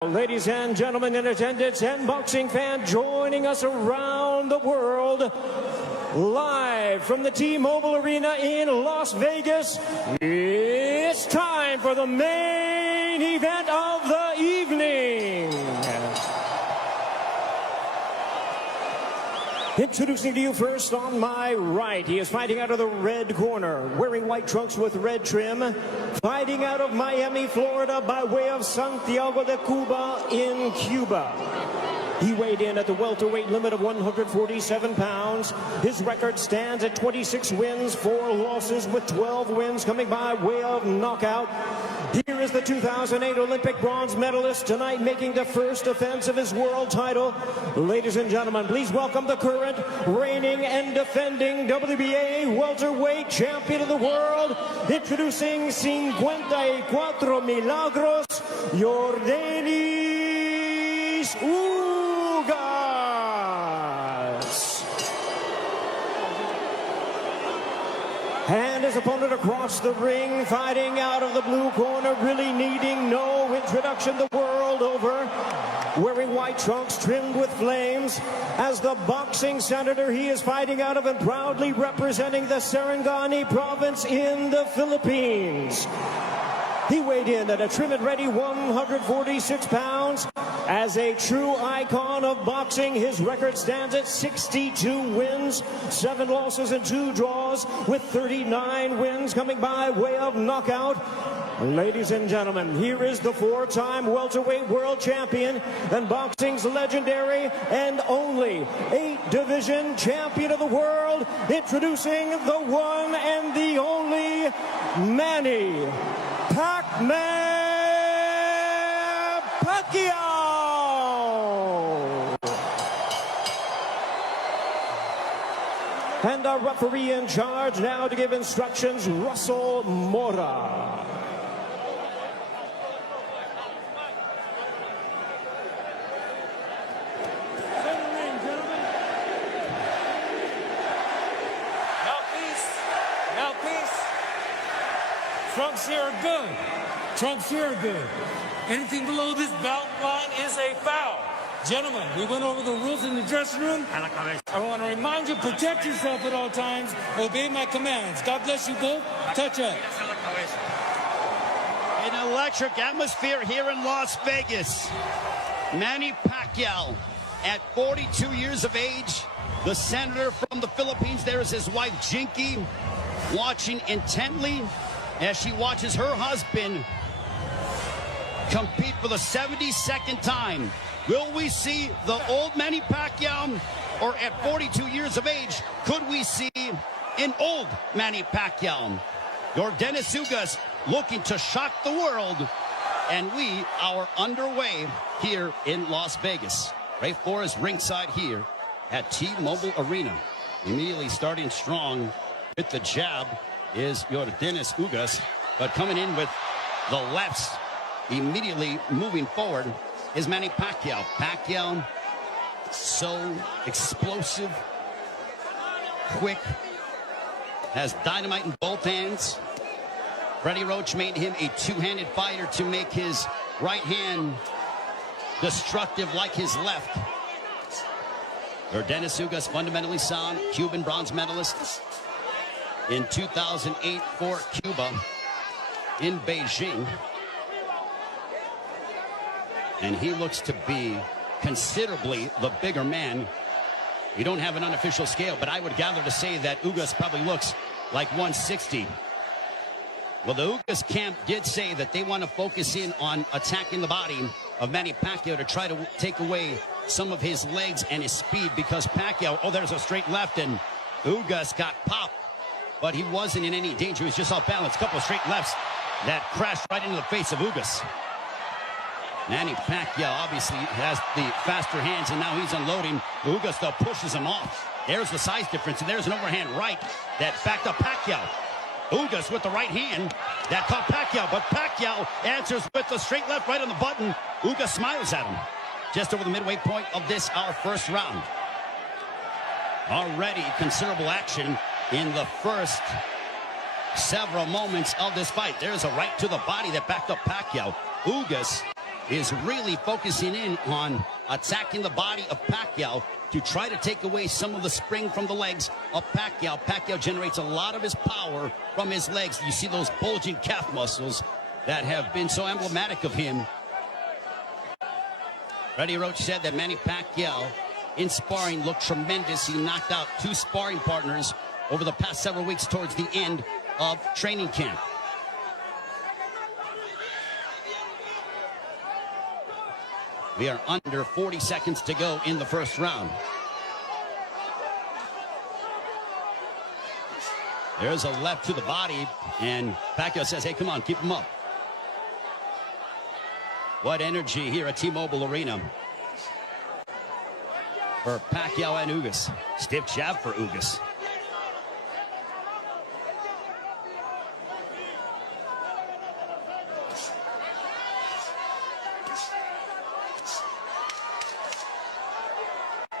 Ladies and gentlemen in attendance and boxing fans joining us around the world, live from the T-Mobile Arena in Las Vegas, it's time for the main event of the evening. Introducing to you first on my right, he is fighting out of the red corner, wearing white trunks with red trim, fighting out of Miami, Florida by way of Santiago de Cuba in Cuba. He weighed in at the welterweight limit of 147 pounds. His record stands at 26 wins, 4 losses, with 12 wins coming by way of knockout. Here is the 2008 Olympic bronze medalist, tonight making the first defense of his world title. Ladies and gentlemen, please welcome the current, reigning and defending WBA welterweight champion of the world, introducing 54 Milagros, Yordenis Ugas. And his opponent across the ring, fighting out of the blue corner, really needing no introduction the world over, wearing white trunks trimmed with flames. As the boxing senator, he is fighting out of and proudly representing the Sarangani province in the Philippines. He weighed in at a trim and ready 146 pounds. As a true icon of boxing, his record stands at 62 wins, 7 losses and 2 draws, with 39 wins coming by way of knockout. Ladies and gentlemen, here is the 4-time welterweight world champion and boxing's legendary and only 8-division champion of the world, introducing the one and the only Manny Pacquiao. And our referee in charge now to give instructions, Russell Mora. Trunks here are good. Trunks here are good. Anything below this belt line is a foul. Gentlemen, we went over the rules in the dressing room. I want to remind you, protect yourself at all times. Obey my commands. God bless you both. Touch up. An electric atmosphere here in Las Vegas. Manny Pacquiao, at 42 years of age, the senator from the Philippines. There is his wife, Jinky, watching intently as she watches her husband compete for the 72nd time. Will we see the old Manny Pacquiao, or at 42 years of age, could we see an old Manny Pacquiao? Yordenis Ugas looking to shock the world, and we are underway here in Las Vegas. Ray Flores ringside here at T-Mobile Arena. Immediately starting strong with the jab is Yordenis Ugas, but coming in with the lefts, immediately moving forward is Manny Pacquiao. Pacquiao, so explosive, quick, has dynamite in both hands. Freddie Roach made him a two-handed fighter to make his right hand destructive like his left. Yordenis Ugas, fundamentally sound, Cuban bronze medalist in 2008 for Cuba in Beijing. And he looks to be considerably the bigger man. We don't have an unofficial scale, but I would gather to say that Ugas probably looks like 160. Well, the Ugas camp did say that they want to focus in on attacking the body of Manny Pacquiao to try to take away some of his legs and his speed, because Pacquiao, oh, there's a straight left, and Ugas got popped, but he wasn't in any danger. He was just off balance. A couple of straight lefts that crashed right into the face of Ugas. Manny Pacquiao obviously has the faster hands, and now he's unloading. Ugas, though, pushes him off. There's the size difference, and there's an overhand right that backed up Pacquiao. Ugas with the right hand that caught Pacquiao, but Pacquiao answers with the straight left right on the button. Ugas smiles at him. Just over the midway point of this, our first round. Already considerable action in the first several moments of this fight. There's a right to the body that backed up Pacquiao. Ugas is really focusing in on attacking the body of Pacquiao to try to take away some of the spring from the legs of Pacquiao. Pacquiao generates a lot of his power from his legs. You see those bulging calf muscles that have been so emblematic of him. Freddie Roach said that Manny Pacquiao in sparring looked tremendous. He knocked out 2 sparring partners over the past several weeks towards the end of training camp. We are under 40 seconds to go in the first round. There's a left to the body, and Pacquiao says, hey, come on, keep him up. What energy here at T-Mobile Arena for Pacquiao and Ugas. Stiff jab for Ugas.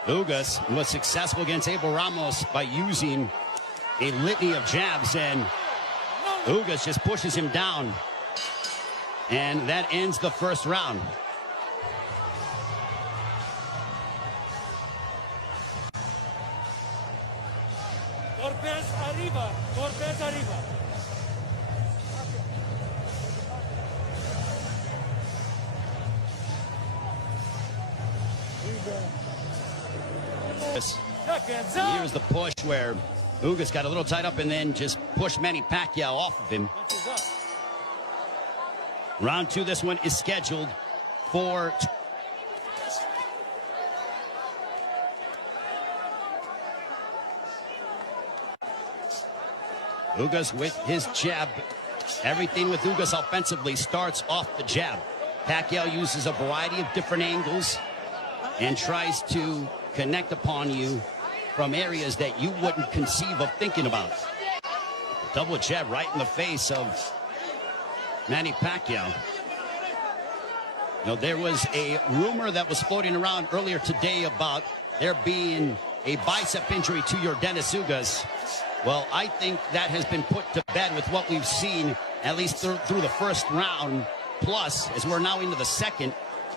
Ugas was successful against Abel Ramos by using a litany of jabs, and Ugas just pushes him down. And that ends the first round. Corpes arriba, Corpes arriba. Here's the push where Ugas got a little tied up and then just pushed Manny Pacquiao off of him. Round 2, this one is scheduled for Ugas with his jab. Everything with Ugas offensively starts off the jab. Pacquiao uses a variety of different angles and tries to connect upon you from areas that you wouldn't conceive of thinking about. Double jab right in the face of Manny Pacquiao. You know, there was a rumor that was floating around earlier today about there being a bicep injury to Yordenis Ugas. Well, I think that has been put to bed with what we've seen, at least through the first round. Plus, as we're now into the second,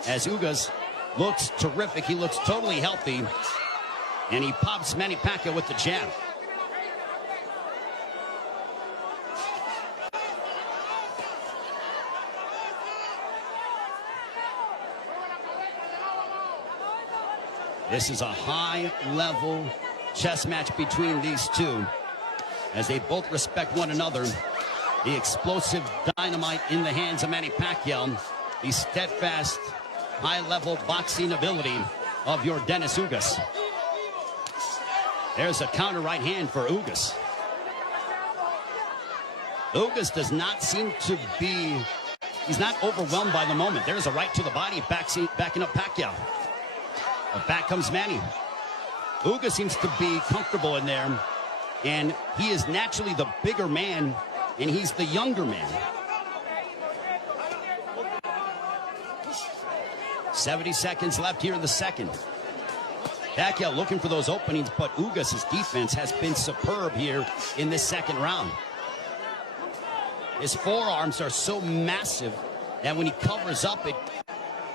as Ugas looks terrific. He looks totally healthy. And he pops Manny Pacquiao with the jab. This is a high-level chess match between these two, as they both respect one another. The explosive dynamite in the hands of Manny Pacquiao, the steadfast, high-level boxing ability of Yordenis Ugas. There's a counter right hand for Ugas. Ugas does not seem to be, he's not overwhelmed by the moment. There's a right to the body, backing up Pacquiao. But back comes Manny. Ugas seems to be comfortable in there, and he is naturally the bigger man, and he's the younger man. 70 seconds left here in the second. Pacquiao looking for those openings, but Ugas' defense has been superb here in this second round. His forearms are so massive that when he covers up, it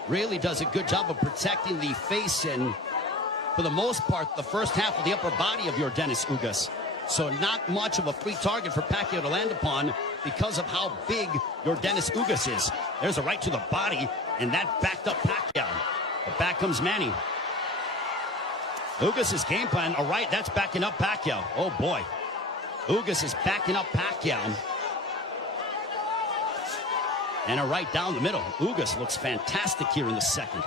really does a good job of protecting the face and, for the most part, the first half of the upper body of Yordenis Ugas. So not much of a free target for Pacquiao to land upon because of how big Yordenis Ugas is. There's a right to the body, and that backed up Pacquiao. But back comes Manny. Ugas' game plan, all right, that's backing up Pacquiao. Oh, boy. Ugas is backing up Pacquiao. And a right down the middle. Ugas looks fantastic here in the second.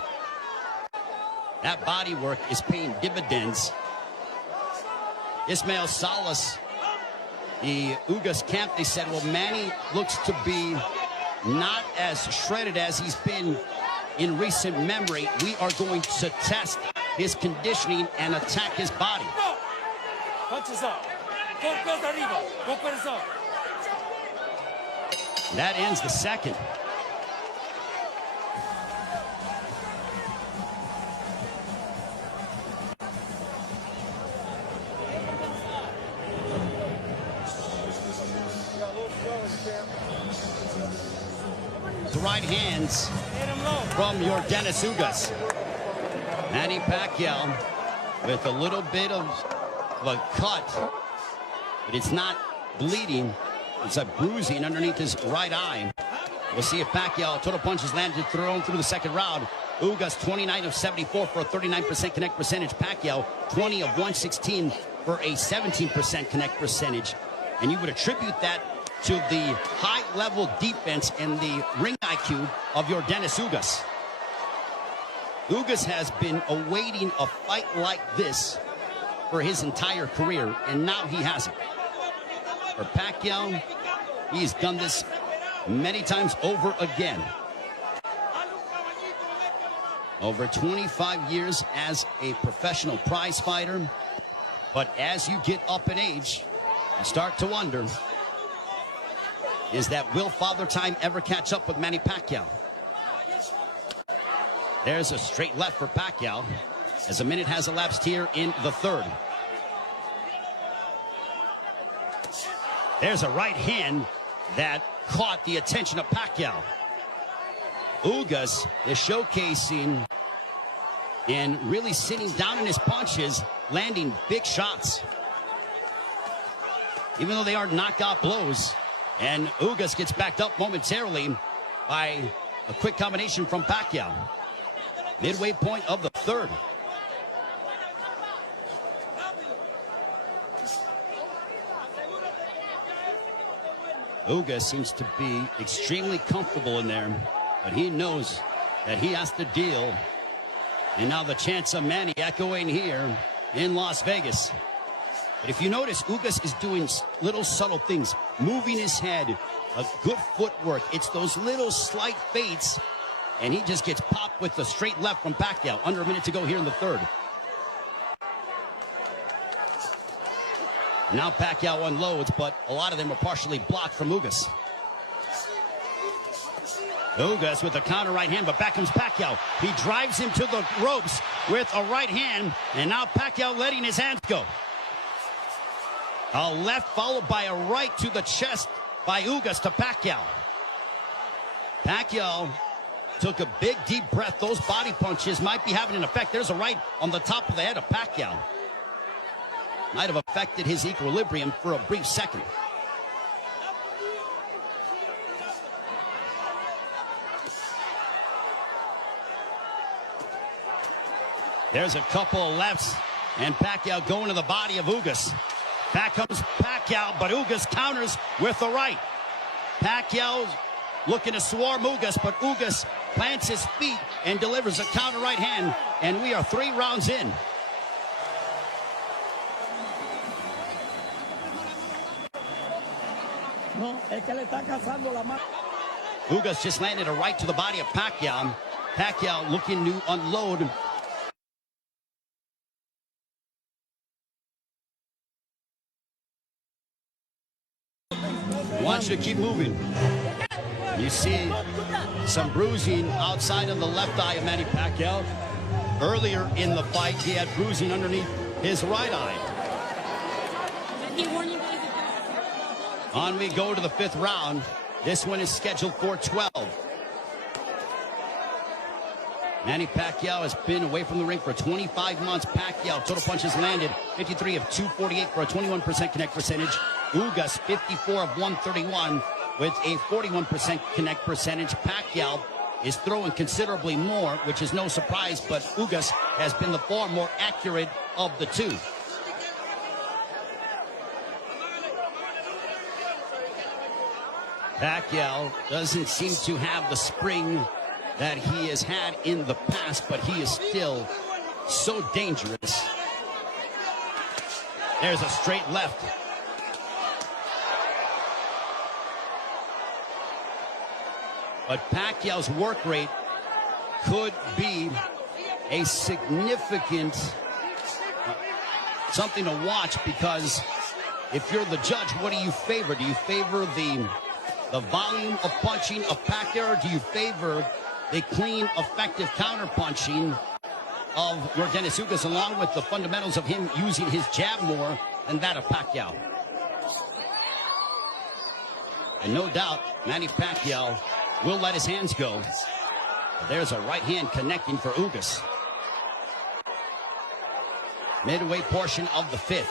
That body work is paying dividends. Ismael Salas, the Ugas camp, they said, well, Manny looks to be not as shredded as he's been in recent memory. We are going to test his conditioning and attack his body. Punches up. Golpes arriba. Golpes up. That ends the second. The right hands. Hit him low. from Yordenis Ugas. Manny Pacquiao with a little bit of a cut, but it's not bleeding. It's a bruising underneath his right eye. We'll see if Pacquiao, total punches landed, thrown through the second round. Ugas 29 of 74 for a 39% connect percentage. Pacquiao 20 of 116 for a 17% connect percentage. And you would attribute that to the high-level defense and the ring IQ of Yordenis Ugas. Ugas has been awaiting a fight like this for his entire career, and now he has it. For Pacquiao, he's done this many times over again. Over 25 years as a professional prize fighter. But as you get up in age, you start to wonder, will Father Time ever catch up with Manny Pacquiao? There's a straight left for Pacquiao as a minute has elapsed here in the third. There's a right hand that caught the attention of Pacquiao. Ugas is showcasing and really sitting down in his punches, landing big shots. Even though they are knockout blows. And Ugas gets backed up momentarily by a quick combination from Pacquiao. Midway point of the third. Ugas seems to be extremely comfortable in there, but he knows that he has to deal. And now the chants of Manny echoing here in Las Vegas. But if you notice, Ugas is doing little subtle things, moving his head, a good footwork. It's those little slight feints, and he just gets popped with the straight left from Pacquiao. Under a minute to go here in the third. Now Pacquiao unloads, but a lot of them are partially blocked from Ugas. Ugas with a counter right hand, but back comes Pacquiao. He drives him to the ropes with a right hand, and now Pacquiao letting his hands go. A left followed by a right to the chest by Ugas to Pacquiao. Pacquiao took a big deep breath. Those body punches might be having an effect. There's a right on the top of the head of Pacquiao. Might have affected his equilibrium for a brief second. There's a couple of lefts, and Pacquiao going to the body of Ugas. Back comes Pacquiao, but Ugas counters with the right. Pacquiao looking to swarm Ugas, but Ugas plants his feet and delivers a counter right hand, and we are 3 rounds in. Ugas just landed a right to the body of Pacquiao. Pacquiao looking to unload. Wants you to keep moving. You see some bruising outside of the left eye of Manny Pacquiao. Earlier in the fight, he had bruising underneath his right eye. On we go to the 5th round. This one is scheduled for 12. Manny Pacquiao has been away from the ring for 25 months. Pacquiao, total punches landed 53 of 248 for a 21% connect percentage. Ugas 54 of 131 with a 41% connect percentage. Pacquiao is throwing considerably more, which is no surprise, but Ugas has been the far more accurate of the two. Pacquiao doesn't seem to have the spring that he has had in the past, but he is still so dangerous. There's a straight left. But Pacquiao's work rate could be a significant something to watch, because if you're the judge, what do you favor? Do you favor the volume of punching of Pacquiao, or do you favor the clean, effective counter-punching of Yordenis Ugas, along with the fundamentals of him using his jab more than that of Pacquiao? And no doubt, Manny Pacquiao will let his hands go. There's a right hand connecting for Ugas. Midway portion of the fifth.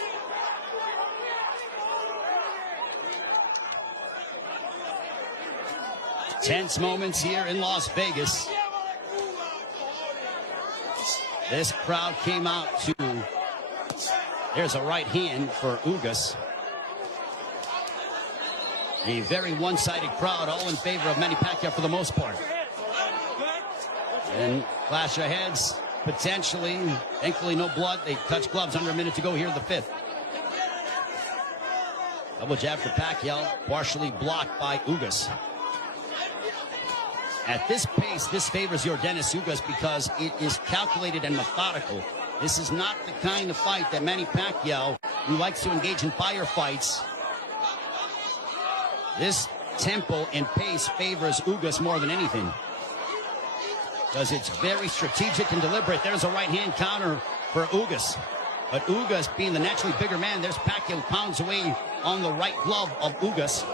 Tense moments here in Las Vegas. This crowd came out to... There's a right hand for Ugas. A very one-sided crowd, all in favor of Manny Pacquiao for the most part. And clash of heads, potentially. Thankfully, no blood. They touch gloves under a minute to go here in the fifth. Double jab for Pacquiao, partially blocked by Ugas. At this pace, this favors Yordenis Ugas because it is calculated and methodical. This is not the kind of fight that Manny Pacquiao, who likes to engage in firefights. This tempo and pace favors Ugas more than anything, because it's very strategic and deliberate. There's a right-hand counter for Ugas. But Ugas, being the naturally bigger man, there's Pacquiao pounds away on the right glove of Ugas.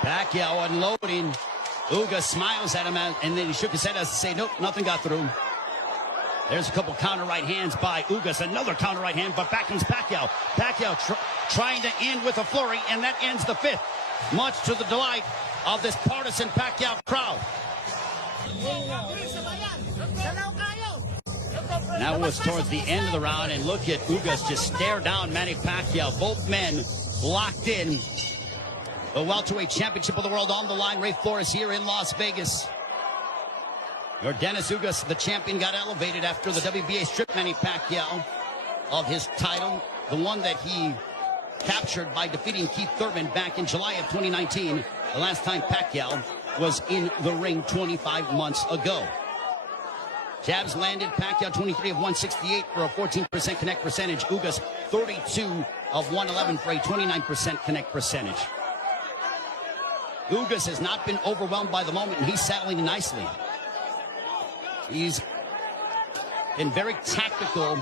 Pacquiao unloading. Ugas smiles at him, and then he shook his head as to say, nope, nothing got through. There's a couple counter right hands by Ugas. Another counter right hand, but back comes Pacquiao. Pacquiao trying to end with a flurry, and that ends the fifth, much to the delight of this partisan Pacquiao crowd. That was towards the end of the round, and look at Ugas just stare down Manny Pacquiao. Both men locked in. The welterweight championship of the world on the line. Ray Flores here in Las Vegas. Yordenis Ugas, the champion, got elevated after the WBA stripped Manny Pacquiao of his title, the one that he captured by defeating Keith Thurman back in July of 2019, the last time Pacquiao was in the ring 25 months ago. Jabs landed. Pacquiao 23 of 168 for a 14% connect percentage. Ugas 32 of 111 for a 29% connect percentage. Ugas has not been overwhelmed by the moment, and he's settling in nicely. He's been very tactical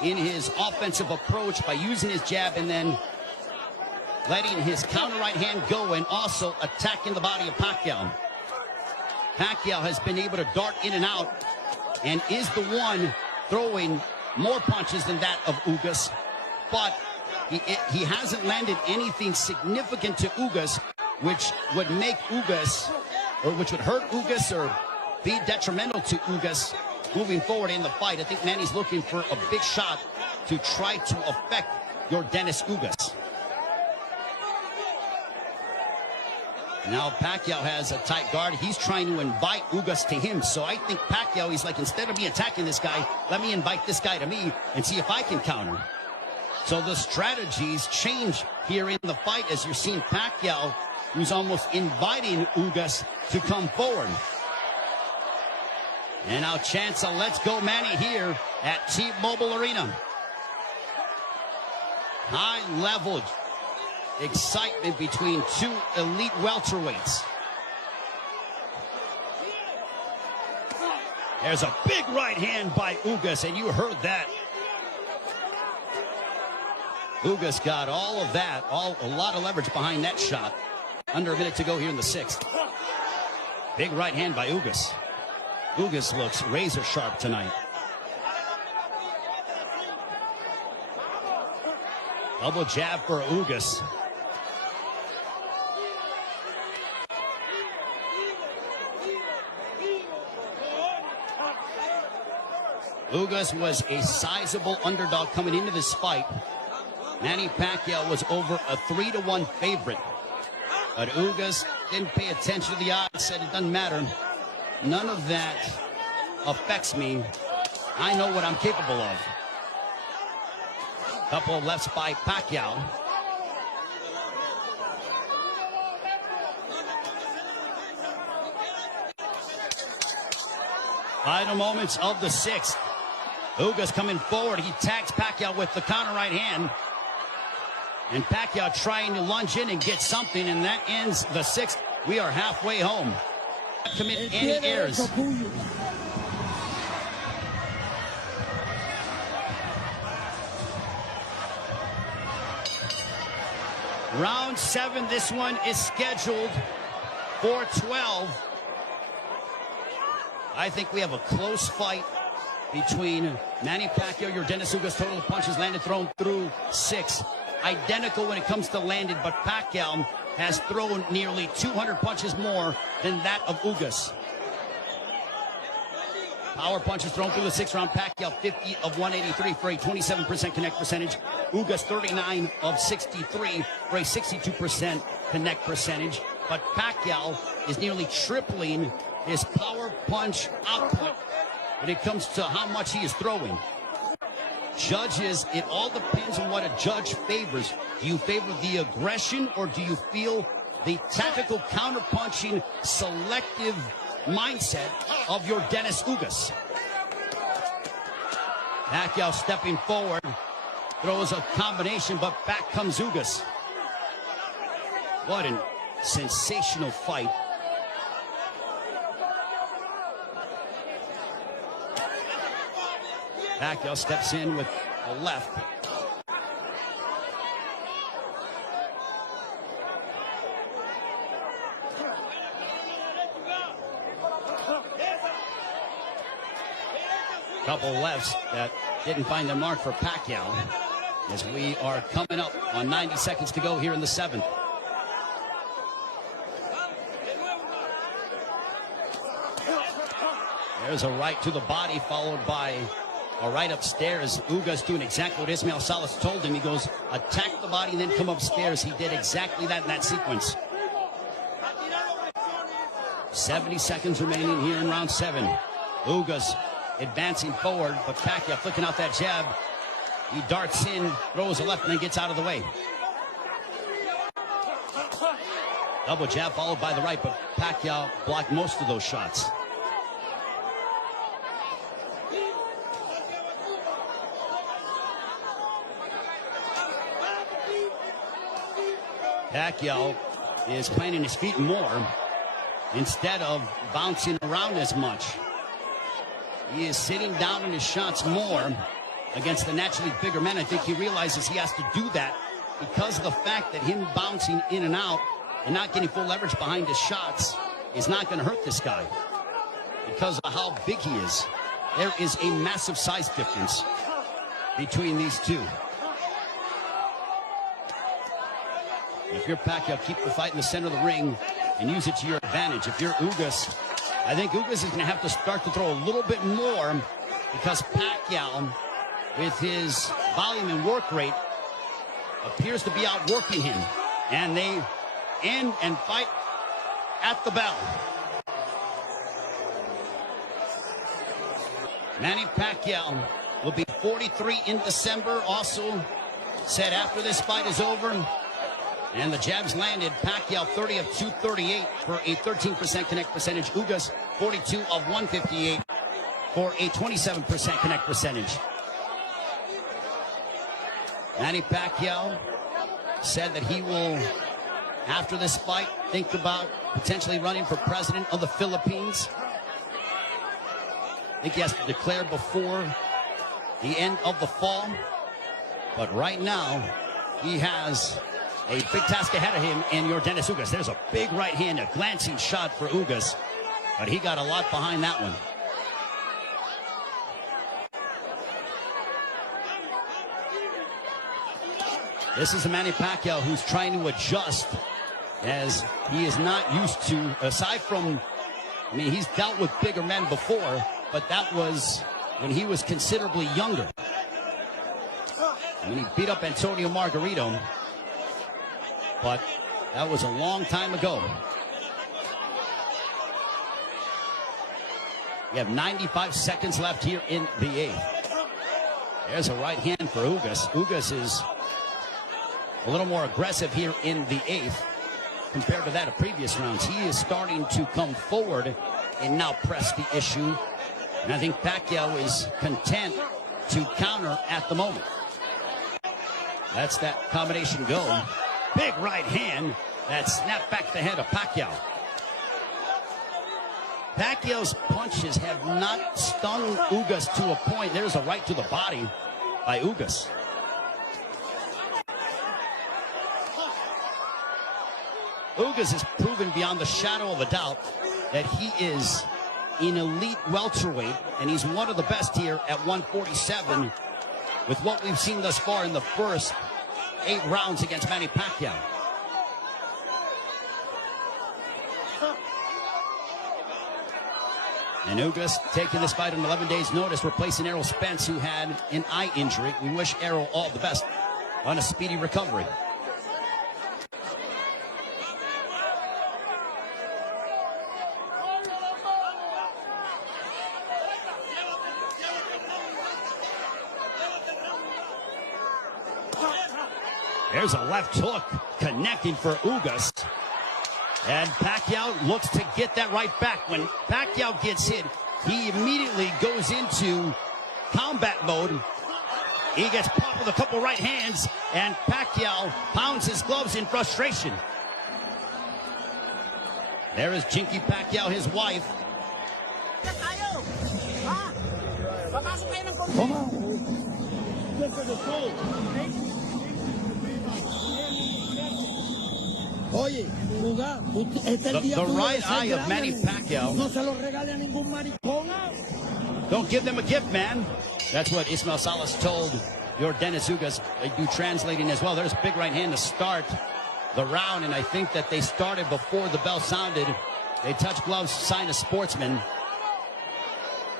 in his offensive approach by using his jab and then letting his counter right hand go and also attacking the body of Pacquiao. Pacquiao has been able to dart in and out and is the one throwing more punches than that of Ugas, but he hasn't landed anything significant to Ugas, which would make Ugas, or which would hurt Ugas or be detrimental to Ugas moving forward in the fight. I think Manny's looking for a big shot to try to affect Yordenis Ugas. Now Pacquiao has a tight guard. He's trying to invite Ugas to him. So I think Pacquiao, he's like, instead of me attacking this guy, let me invite this guy to me and see if I can counter. So the strategies change here in the fight as you're seeing Pacquiao, who's almost inviting Ugas to come forward. And now chance of let's go Manny here at T-Mobile Arena. High level excitement between two elite welterweights. There's a big right hand by Ugas, and you heard that. Ugas got all of that, a lot of leverage behind that shot. Under a minute to go here in the sixth. Big right hand by Ugas. Ugas looks razor sharp tonight. Double jab for Ugas. Ugas was a sizable underdog coming into this fight. Manny Pacquiao was over a 3-1 favorite. But Ugas didn't pay attention to the odds, said it doesn't matter. None of that affects me. I know what I'm capable of. Couple of lefts by Pacquiao. Final moments of the sixth. Ugas coming forward. He tags Pacquiao with the counter right hand. And Pacquiao trying to lunge in and get something, and that ends the sixth. We are halfway home. Commit any errors. Round 7, this one is scheduled for 12. I think we have a close fight between Manny Pacquiao, Yordenis Ugas. Total of punches landed, thrown through 6. Identical when it comes to landed, but Pacquiao has thrown nearly 200 punches more than that of Ugas. Power punches thrown through the 6th round. Pacquiao 50 of 183 for a 27% connect percentage. Ugas 39 of 63 for a 62% connect percentage. But Pacquiao is nearly tripling his power punch output when it comes to how much he is throwing. Judges, it all depends on what a judge favors. Do you favor the aggression, or do you feel the tactical counterpunching, selective mindset of Yordenis Ugas? Pacquiao stepping forward, throws a combination, but back comes Ugas. What a sensational fight. Pacquiao steps in with a left. Couple lefts that didn't find their mark for Pacquiao, as we are coming up on 90 seconds to go here in the 7th. There's a right to the body, followed by a right upstairs. Ugas doing exactly what Ismael Salas told him. He goes, attack the body and then come upstairs. He did exactly that in that sequence. 70 seconds remaining here in round 7. Ugas advancing forward, but Pacquiao flicking out that jab. He darts in, throws a left, and then gets out of the way. Double jab followed by the right, but Pacquiao blocked most of those shots. Pacquiao is planting his feet more instead of bouncing around as much. He is sitting down in his shots more against the naturally bigger men. I think he realizes he has to do that because of the fact that him bouncing in and out and not getting full leverage behind his shots is not going to hurt this guy because of how big he is. There is a massive size difference between these two. If you're Pacquiao, keep the fight in the center of the ring and use it to your advantage. If you're Ugas, I think Ugas is going to have to start to throw a little bit more because Pacquiao, with his volume and work rate, appears to be outworking him. And they end and fight at the bell. Manny Pacquiao will be 43 in December. Also said after this fight is over, and the jabs landed, Pacquiao 30 of 238 for a 13% connect percentage. Ugas 42 of 158 for a 27% connect percentage. Manny Pacquiao said that he will, after this fight, think about potentially running for president of the Philippines. I think he has to declare before the end of the fall. But right now, he has a big task ahead of him in Yordenis Ugas. There's a big right hand, a glancing shot for Ugas, but he got a lot behind that one. This is a Manny Pacquiao who's trying to adjust, as he is not used to, aside from, I mean, he's dealt with bigger men before, but that was when he was considerably younger. When he beat up Antonio Margarito. But that was a long time ago. We have 95 seconds left here in the 8th. There's a right hand for Ugas. Ugas is a little more aggressive here in the 8th compared to that of previous rounds. He is starting to come forward and now press the issue. And I think Pacquiao is content to counter at the moment. That's that combination go. Big right hand that snapped back the head of Pacquiao. Pacquiao's punches have not stung Ugas to a point. There's a right to the body by Ugas. Ugas has proven beyond the shadow of a doubt that he is an elite welterweight, and he's one of the best here at 147 with what we've seen thus far in the first 8 rounds against Manny Pacquiao. And Ugas taking this fight on 11 days' notice, replacing Errol Spence, who had an eye injury. We wish Errol all the best on a speedy recovery. There's a left hook connecting for Ugas. And Pacquiao looks to get that right back. When Pacquiao gets hit, he immediately goes into combat mode. He gets popped with a couple right hands, and Pacquiao pounds his gloves in frustration. There is Jinky Pacquiao, his wife. The right eye of Manny Pacquiao. Don't give them a gift, man. That's what Ismael Salas told Yordenis Ugas. They do translating as well. There's a big right hand to start the round, and I think that they started before the bell sounded. They touched gloves, sign of sportsman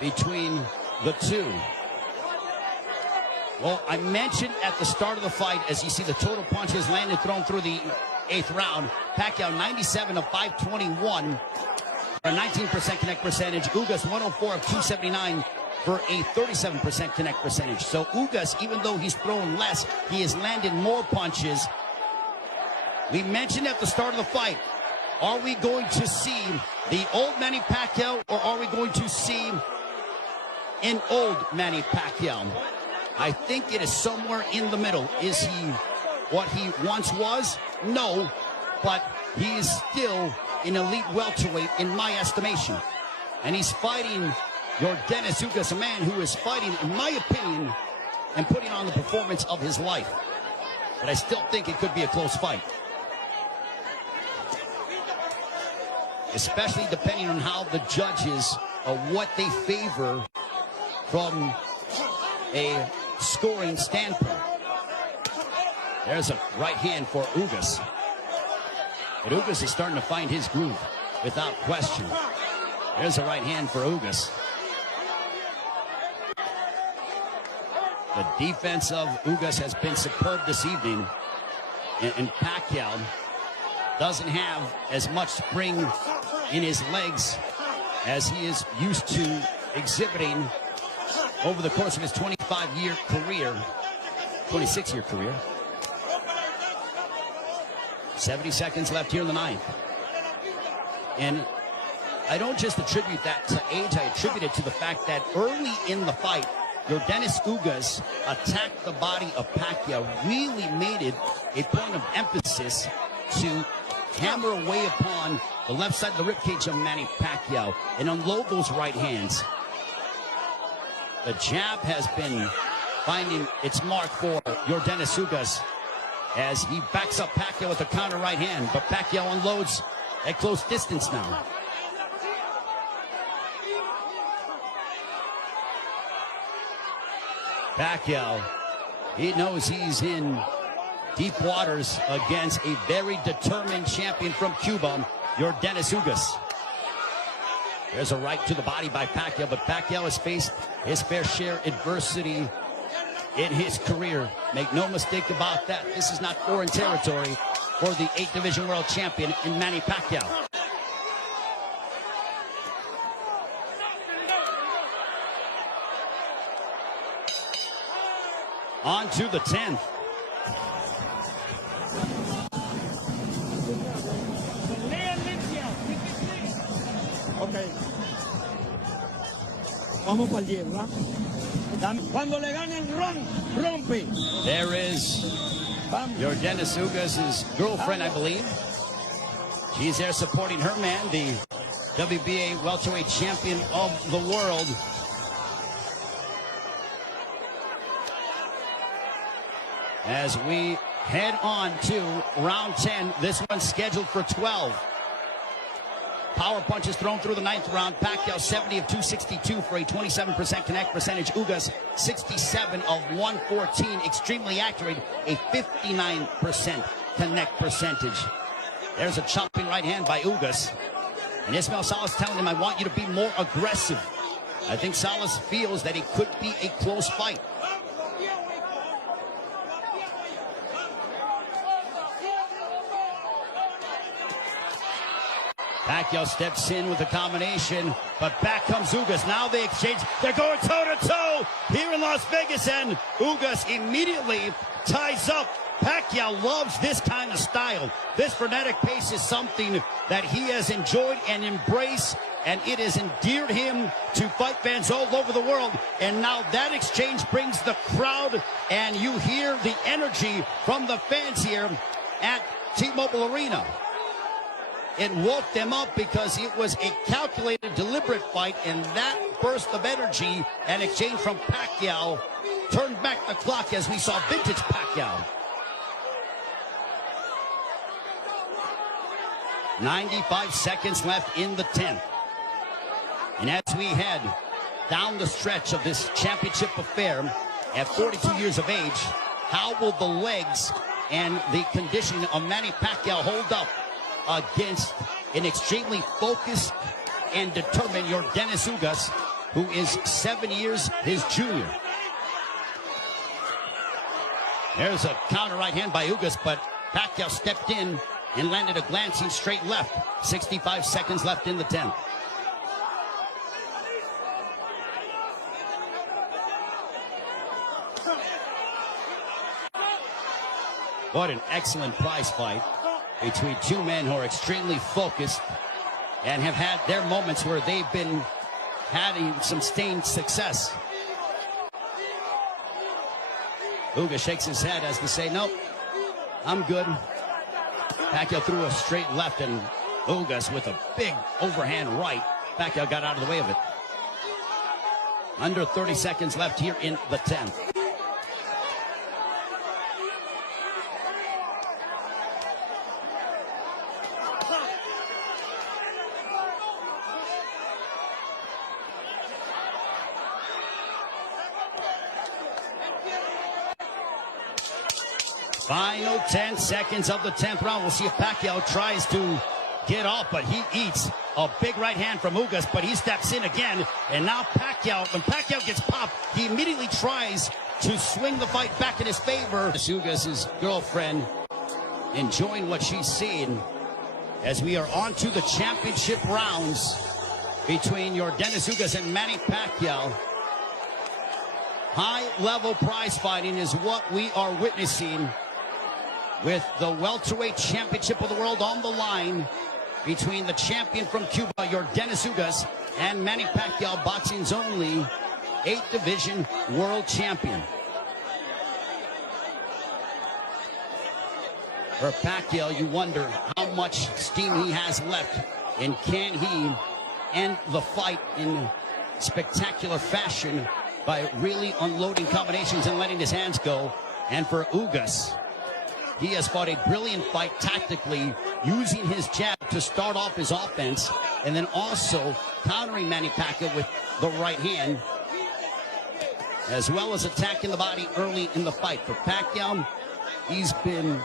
between the two. Well, I mentioned at the start of the fight, as you see the total punches landed, thrown through the 8th round, Pacquiao 97 of 521 for a 19% connect percentage. Ugas 104 of 279 for a 37% connect percentage. So Ugas, even though he's thrown less, he has landed more punches. We mentioned at the start of the fight, are we going to see the old Manny Pacquiao, or are we going to see an old Manny Pacquiao? I think it is somewhere in the middle. Is he what he once was? No, but he is still an elite welterweight in my estimation. And he's fighting Yordenis Ugas, a man who is fighting, in my opinion, and putting on the performance of his life. But I still think it could be a close fight. Especially depending on how the judges, what they favor from a scoring standpoint. There's a right hand for Ugas. But Ugas is starting to find his groove, without question. There's a right hand for Ugas. The defense of Ugas has been superb this evening. And Pacquiao doesn't have as much spring in his legs as he is used to exhibiting over the course of his 25-year career, 26-year career. 70 seconds left here in the 9th. And I don't just attribute that to age, I attribute it to the fact that early in the fight, Yordenis Ugas attacked the body of Pacquiao, really made it a point of emphasis to hammer away upon the left side of the ribcage of Manny Pacquiao and unload those right hands. The jab has been finding its mark for Yordenis Ugas as he backs up Pacquiao with a counter right hand, but Pacquiao unloads at close distance now. Pacquiao, he knows he's in deep waters against a very determined champion from Cuba, Yordenis Ugas. There's a right to the body by Pacquiao, but Pacquiao has faced his fair share of adversity in his career. Make no mistake about that. This is not foreign territory for the 8th Division World Champion in Manny Pacquiao. On to the 10th. Okay. Vamos para el 10, ¿verdad? Cuando le gane el ron, rompe. There is Yordenis Ugas' girlfriend, I believe. She's there supporting her man, the WBA welterweight champion of the world. as we head on to round 10. This one's scheduled for 12. Power punches thrown through the 9th round. Pacquiao 70 of 262 for a 27% connect percentage. Ugas 67 of 114. Extremely accurate, a 59% connect percentage. There's a chopping right hand by Ugas. And Ismael Salas telling him, I want you to be more aggressive. I think Salas feels that it could be a close fight. Pacquiao steps in with a combination, but back comes Ugas. Now they exchange. They're going toe-to-toe here in Las Vegas, and Ugas immediately ties up. Pacquiao loves this kind of style. This frenetic pace is something that he has enjoyed and embraced, and it has endeared him to fight fans all over the world. And now that exchange brings the crowd, and you hear the energy from the fans here at T-Mobile Arena. It woke them up because it was a calculated, deliberate fight, and that burst of energy and exchange from Pacquiao turned back the clock as we saw vintage Pacquiao. 95 seconds left in the 10th. And as we head down the stretch of this championship affair at 42 years of age, how will the legs and the conditioning of Manny Pacquiao hold up against an extremely focused and determined Yordenis Ugas, who is 7 years his junior? There's a counter right hand by Ugas, but Pacquiao stepped in and landed a glancing straight left. 65 seconds left in the 10th. What an excellent prize fight between two men who are extremely focused and have had their moments where they've been having some sustained success. Ugas shakes his head as to say, nope, I'm good. Pacquiao threw a straight left, and Ugas with a big overhand right. Pacquiao got out of the way of it. Under 30 seconds left here in the 10th. Final 10 seconds of the 10th round. We'll see if Pacquiao tries to get off, but he eats a big right hand from Ugas, but he steps in again. And now Pacquiao, when Pacquiao gets popped, he immediately tries to swing the fight back in his favor. Ugas' girlfriend enjoying what she's seeing as we are on to the championship rounds between Yordenis Ugas and Manny Pacquiao. High-level prize fighting is what we are witnessing, with the welterweight championship of the world on the line between the champion from Cuba, Yordenis Ugas, and Manny Pacquiao, boxing's only 8th division world champion. For Pacquiao, you wonder how much steam he has left, and can he end the fight in spectacular fashion by really unloading combinations and letting his hands go. And for Ugas, he has fought a brilliant fight tactically, using his jab to start off his offense, and then also countering Manny Pacquiao with the right hand, as well as attacking the body early in the fight. For Pacquiao, he's been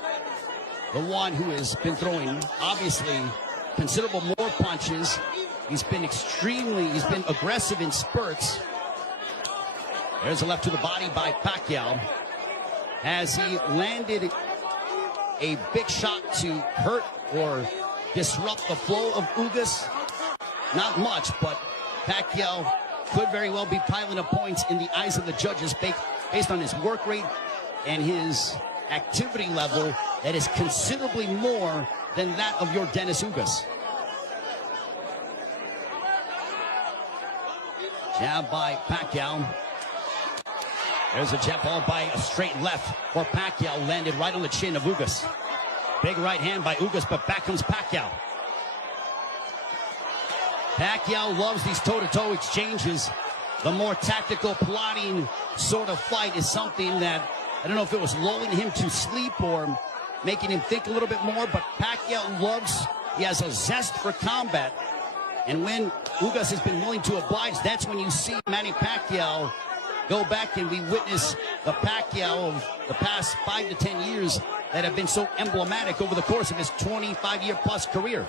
the one who has been throwing, obviously, considerable more punches. He's been aggressive in spurts. There's a left to the body by Pacquiao as he landed a big shot to hurt or disrupt the flow of Ugas. Not much, but Pacquiao could very well be piling up points in the eyes of the judges based on his work rate and his activity level that is considerably more than that of Yordenis Ugas. Jab by Pacquiao. There's a jab followed by a straight left for Pacquiao, landed right on the chin of Ugas. Big right hand by Ugas, but back comes Pacquiao. Pacquiao loves these toe-to-toe exchanges. The more tactical, plotting sort of fight is something that I don't know if it was lulling him to sleep or making him think a little bit more, but Pacquiao he has a zest for combat. And when Ugas has been willing to oblige, that's when you see Manny Pacquiao go back, and we witness the Pacquiao of the past 5 to 10 years that have been so emblematic over the course of his 25-year-plus career.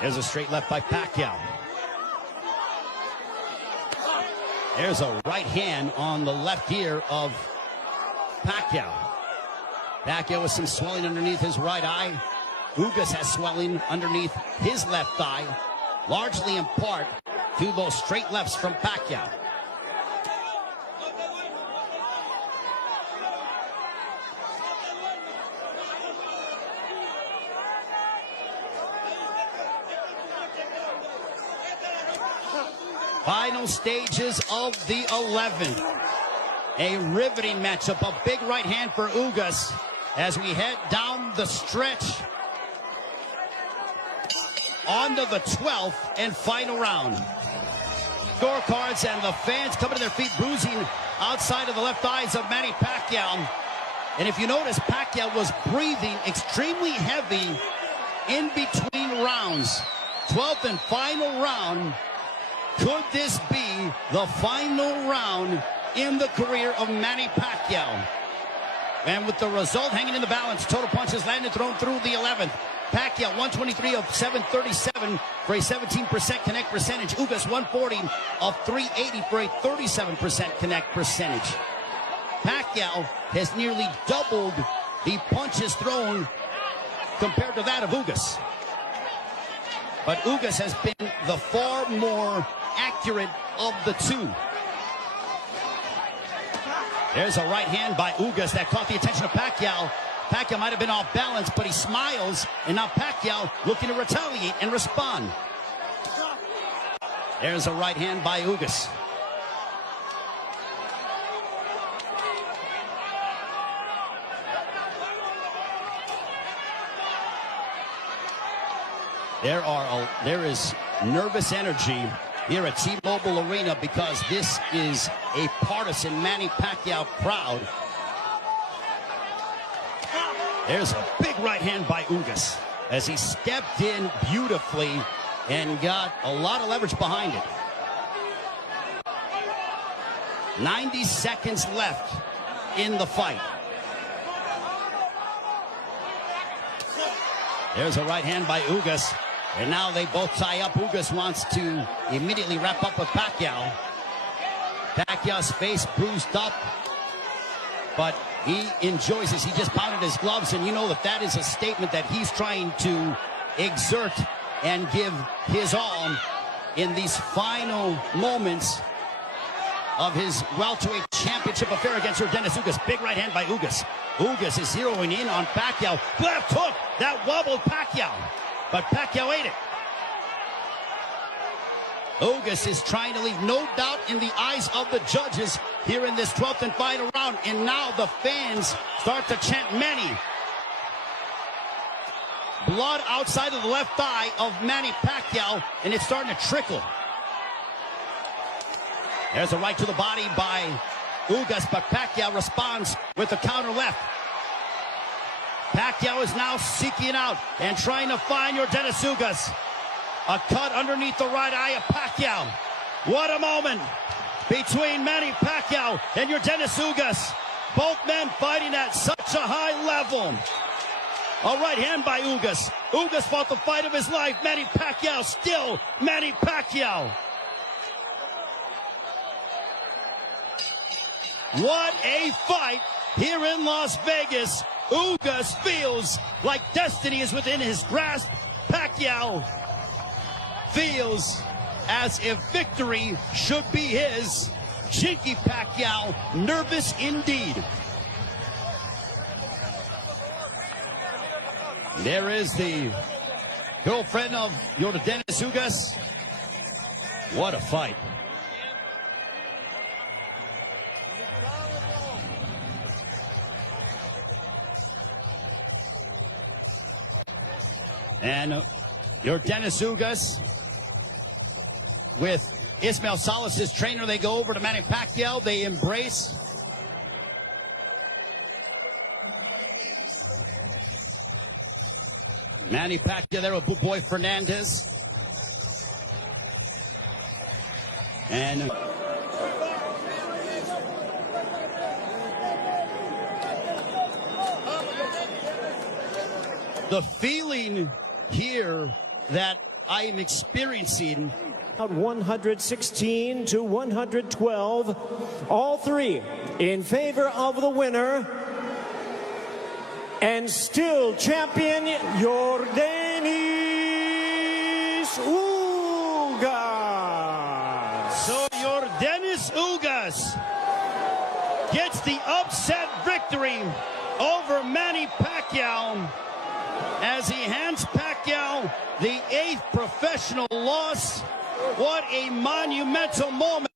There's a straight left by Pacquiao. There's a right hand on the left ear of Pacquiao. Pacquiao with some swelling underneath his right eye. Ugas has swelling underneath his left eye, largely in part to those straight lefts from Pacquiao. Final stages of the 11th. A riveting matchup, a big right hand for Ugas as we head down the stretch onto the 12th and final round. Scorecards and the fans coming to their feet, bruising outside of the left eyes of Manny Pacquiao. And if you notice, Pacquiao was breathing extremely heavy in between rounds. 12th and final round. Could this be the final round in the career of Manny Pacquiao? And with the result hanging in the balance, total punches landed thrown through the 11th. Pacquiao 123 of 737 for a 17% connect percentage. Ugas 140 of 380 for a 37% connect percentage. Pacquiao has nearly doubled the punches thrown compared to that of Ugas. But Ugas has been the far more accurate of the two. There's a right hand by Ugas that caught the attention of Pacquiao. Pacquiao might have been off balance, but he smiles, and now Pacquiao looking to retaliate and respond. There's a right hand by Ugas. There is nervous energy here at T-Mobile Arena because this is a partisan Manny Pacquiao crowd. There's a big right hand by Ugas as he stepped in beautifully and got a lot of leverage behind it. 90 seconds left in the fight. There's a right hand by Ugas. And now they both tie up. Ugas wants to immediately wrap up with Pacquiao. Pacquiao's face bruised up, but he enjoys this. He just pounded his gloves, and you know that is a statement that he's trying to exert and give his all in these final moments of his welterweight championship affair against Yordenis Ugas. Big right hand by Ugas. Ugas is zeroing in on Pacquiao. Left hook that wobbled Pacquiao. But Pacquiao ate it. Ugas is trying to leave no doubt in the eyes of the judges here in this 12th and final round. And now the fans start to chant Manny. Blood outside of the left eye of Manny Pacquiao, and it's starting to trickle. There's a right to the body by Ugas, but Pacquiao responds with the counter left. Pacquiao is now seeking out and trying to find Yordenis Ugas. A cut underneath the right eye of Pacquiao. What a moment between Manny Pacquiao and Yordenis Ugas. Both men fighting at such a high level. A right hand by Ugas. Ugas fought the fight of his life. Manny Pacquiao still Manny Pacquiao. What a fight here in Las Vegas. Ugas feels like destiny is within his grasp. Pacquiao feels as if victory should be his. Chinky Pacquiao, nervous indeed. There is the girlfriend of Yordenis Ugas. What a fight. And Yordenis Ugas with Ismael Salas' trainer. They go over to Manny Pacquiao. They embrace. Manny Pacquiao there with Boy Fernandez. And the feeling here that I am experiencing. 116 to 112. All three in favor of the winner. And still champion, Yordenis Ugas. So Yordenis Ugas gets the upset victory over Manny Pacquiao as he hands Pacquiao the 8th professional loss. What a monumental moment.